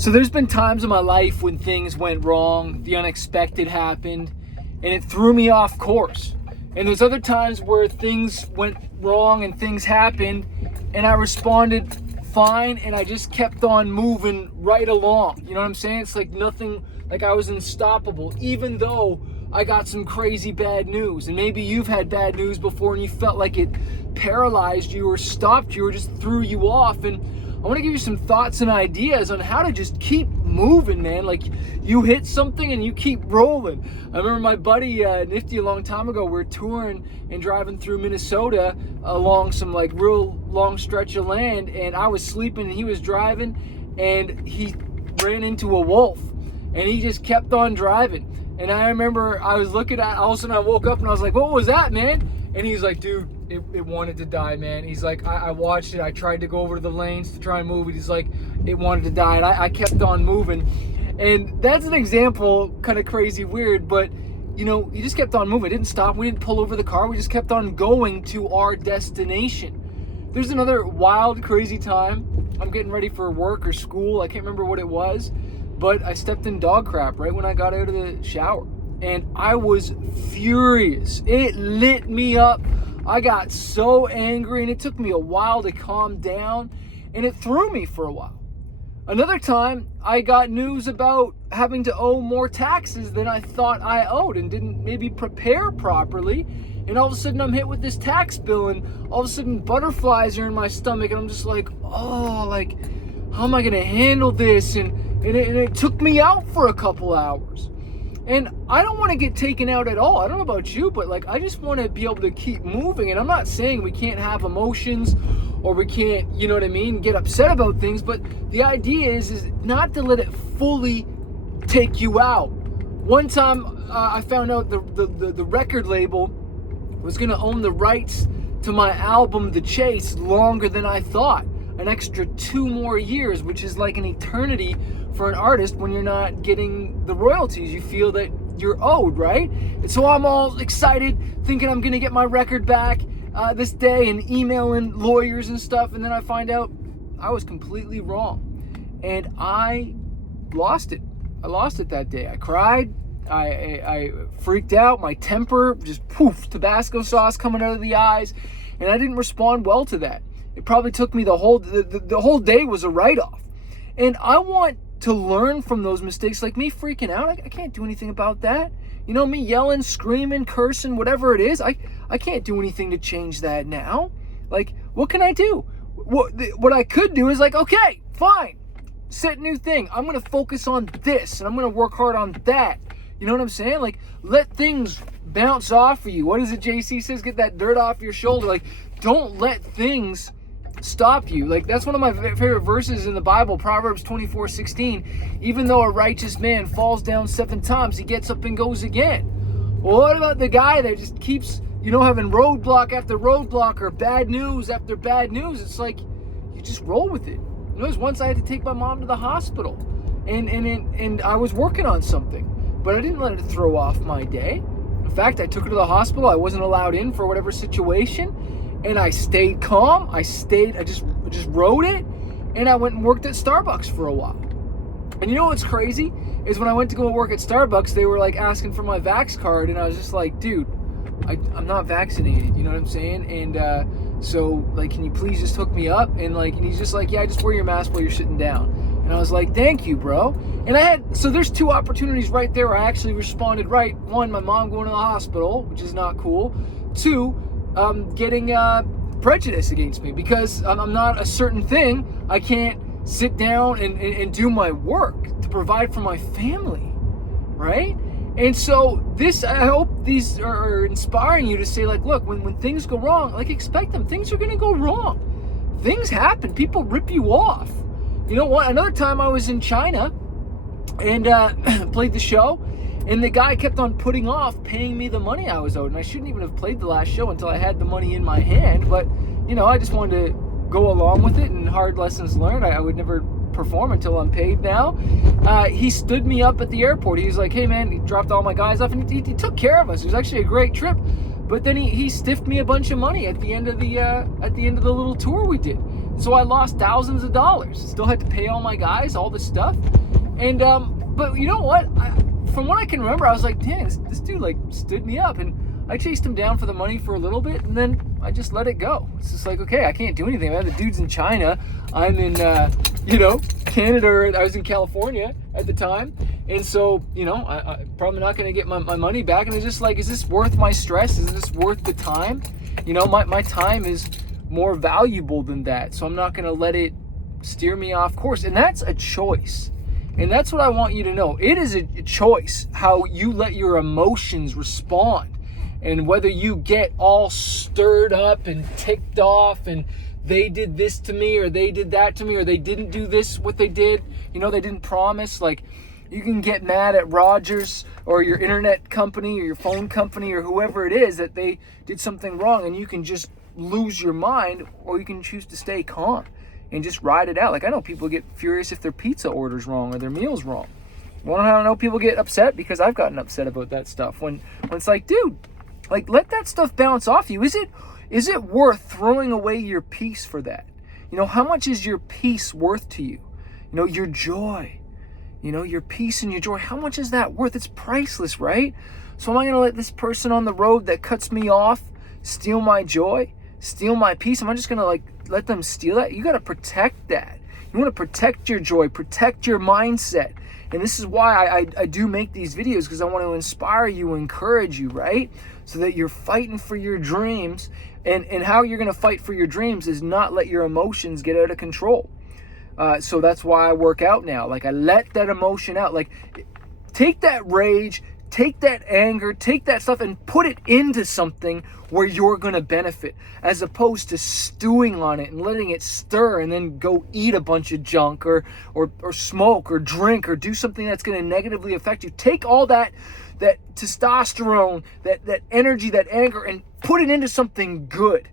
So there's been times in my life when things went wrong, the unexpected happened, and it threw me off course. And there's other times where things went wrong and things happened, and I responded fine, and I just kept on moving right along. You know what I'm saying? It's like nothing, like I was unstoppable, even though I got some crazy bad news. And maybe you've had bad news before and you felt like it paralyzed you or stopped you or just threw you off. And I want to give you some thoughts and ideas on how to just keep moving, man. Like, you hit something and you keep rolling. I remember my buddy Nifty a long time ago, we were touring and driving through Minnesota along some like real long stretch of land, and I was sleeping and he was driving, and he ran into a wolf, and he just kept on driving. And I remember I was looking at, all of a sudden I woke up and I was like, what was that, man? And he's like, dude, it wanted to die, man. He's like, I watched it. I tried to go over to the lanes to try and move it. He's like, it wanted to die. And I kept on moving. And that's an example, kind of crazy, weird, but you know, he just kept on moving. It didn't stop. We didn't pull over the car. We just kept on going to our destination. There's another wild, crazy time. I'm getting ready for work or school. I can't remember what it was, but I stepped in dog crap right when I got out of the shower. And I was furious. It lit me up. I got so angry, and it took me a while to calm down, and it threw me for a while. Another time, I got news about having to owe more taxes than I thought I owed and didn't maybe prepare properly. And all of a sudden, I'm hit with this tax bill, and all of a sudden, butterflies are in my stomach, and I'm just like, oh, like, how am I going to handle this? And it took me out for a couple hours. And I don't want to get taken out at all. I don't know about you, but like, I just want to be able to keep moving. And I'm not saying we can't have emotions or we can't, you know what I mean, get upset about things. But the idea is not to let it fully take you out. One time I found out the record label was going to own the rights to my album, The Chase, longer than I thought. An extra 2 more years, which is like an eternity for an artist when you're not getting the royalties you feel that you're owed, right? And so I'm all excited, thinking I'm going to get my record back this day and emailing lawyers and stuff, and then I find out I was completely wrong. And I lost it. I lost it that day. I cried. I freaked out. My temper, just poof, Tabasco sauce coming out of the eyes, and I didn't respond well to that. It probably took me the whole day was a write-off. And I want to learn from those mistakes. Like me freaking out, I can't do anything about that. You know, me yelling, screaming, cursing, whatever it is, I can't do anything to change that now. Like, what can I do? What I could do is like, okay, fine, set a new thing. I'm going to focus on this, and I'm going to work hard on that. You know what I'm saying? Like, let things bounce off of you. What is it JC says? Get that dirt off your shoulder. Like, don't let things stop you. Like, that's one of my favorite verses in the Bible, Proverbs 24:16. Even though a righteous man falls down 7 times, he gets up and goes again. Well, what about the guy that just keeps, you know, having roadblock after roadblock or bad news after bad news? It's like, you just roll with it. You know, once I had to take my mom to the hospital, and I was working on something, but I didn't let it throw off my day. In fact, I took her to the hospital. I wasn't allowed in for whatever situation. And I stayed calm. I just rode it. And I went and worked at Starbucks for a while. And you know what's crazy? Is when I went to go work at Starbucks, they were like asking for my Vax card. And I was just like, dude, I'm not vaccinated. You know what I'm saying? And so, like, can you please just hook me up? And he's just like, yeah, just wear your mask while you're sitting down. And I was like, thank you, bro. And so there's 2 opportunities right there where I actually responded right. 1, my mom going to the hospital, which is not cool. 2, getting prejudice against me because I'm not a certain thing. I can't sit down and do my work to provide for my family, right? And so I hope these are inspiring you to say, like, look, when things go wrong, like, expect them. Things are going to go wrong. Things happen. People rip you off. You know what? Another time I was in China and played the show, and the guy kept on putting off paying me the money I was owed. And I shouldn't even have played the last show until I had the money in my hand. But, you know, I just wanted to go along with it, and hard lessons learned. I would never perform until I'm paid now. He stood me up at the airport. He was like, hey, man, he dropped all my guys off, and he took care of us. It was actually a great trip. But then he stiffed me a bunch of money at the end of the little tour we did. So I lost thousands of dollars. Still had to pay all my guys, all this stuff. And, but you know what? From what I can remember, I was like, damn, this dude like stood me up. And I chased him down for the money for a little bit, and then I just let it go. It's just like, okay, I can't do anything. The dude's in China. I'm in, Canada, or I was in California at the time. And so, I'm probably not going to get my money back. And it's just like, is this worth my stress? Is this worth the time? My time is more valuable than that. So I'm not going to let it steer me off course. And that's a choice. And that's what I want you to know. It is a choice how you let your emotions respond. And whether you get all stirred up and ticked off and they did this to me or they did that to me or they didn't do this, what they did, they didn't promise. Like, you can get mad at Rogers or your internet company or your phone company or whoever it is that they did something wrong, and you can just lose your mind, or you can choose to stay calm and just ride it out. Like, I know people get furious if their pizza order's wrong or their meal's wrong. Well, I don't know, people get upset because I've gotten upset about that stuff. When it's like, dude, like, let that stuff bounce off you. Is it worth throwing away your peace for that? How much is your peace worth to you? Your joy, your peace and your joy. How much is that worth? It's priceless, right? So am I going to let this person on the road that cuts me off steal my joy, steal my peace? Am I just going to let them steal that? You got to protect that. You want to protect your joy, protect your mindset. And this is why I do make these videos, because I want to inspire you, encourage you, right? So that you're fighting for your dreams. And how you're going to fight for your dreams is not let your emotions get out of control. So that's why I work out now. Like, I let that emotion out. Like, take that rage, take that anger, take that stuff and put it into something where you're going to benefit, as opposed to stewing on it and letting it stir and then go eat a bunch of junk or smoke or drink or do something that's going to negatively affect you. Take all that testosterone, that energy, that anger, and put it into something good.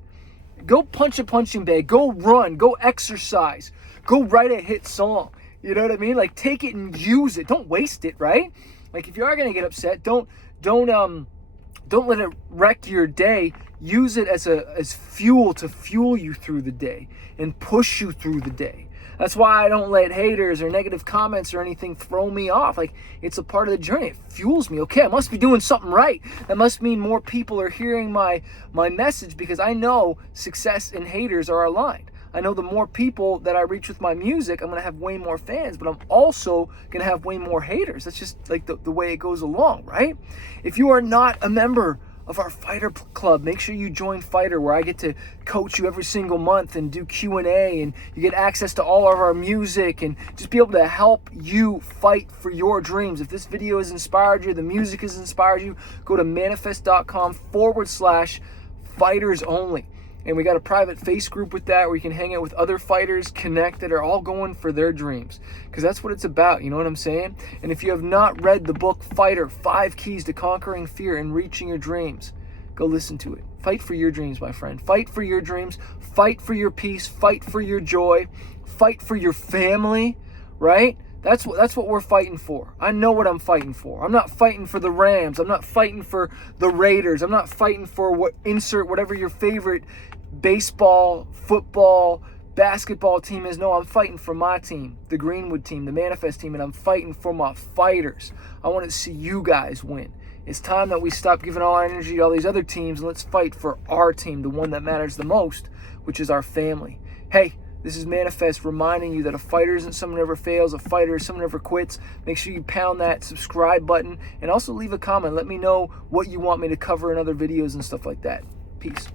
Go punch a punching bag, go run, go exercise, go write a hit song. You know what I mean? Like, take it and use it. Don't waste it, right? Like, if you are going to get upset, don't let it wreck your day. Use it as fuel to fuel you through the day and push you through the day. That's why I don't let haters or negative comments or anything throw me off. Like, it's a part of the journey. It fuels me. Okay, I must be doing something right. That must mean more people are hearing my message, because I know success and haters are aligned. I know the more people that I reach with my music, I'm going to have way more fans, but I'm also going to have way more haters. That's just like the way it goes along, right? If you are not a member of our Fighter Club, make sure you join Fighter, where I get to coach you every single month and do Q&A, and you get access to all of our music and just be able to help you fight for your dreams. If this video has inspired you, the music has inspired you, go to manifest.com/fighters only. And we got a private face group with that, where you can hang out with other fighters, connect, that are all going for their dreams. Because that's what it's about, you know what I'm saying? And if you have not read the book Fighter, 5 Keys to Conquering Fear and Reaching Your Dreams, go listen to it. Fight for your dreams, my friend. Fight for your dreams. Fight for your peace. Fight for your joy. Fight for your family, right? That's what we're fighting for. I know what I'm fighting for. I'm not fighting for the Rams. I'm not fighting for the Raiders. I'm not fighting for whatever your favorite baseball, football, basketball team is. No, I'm fighting for my team, the Greenwood team, the Manifest team, and I'm fighting for my fighters. I want to see you guys win. It's time that we stop giving all our energy to all these other teams, and let's fight for our team, the one that matters the most, which is our family. Hey, this is Manifest reminding you that a fighter isn't someone who ever fails. A fighter is someone who never quits. Make sure you pound that subscribe button, and also leave a comment. Let me know what you want me to cover in other videos and stuff like that. Peace.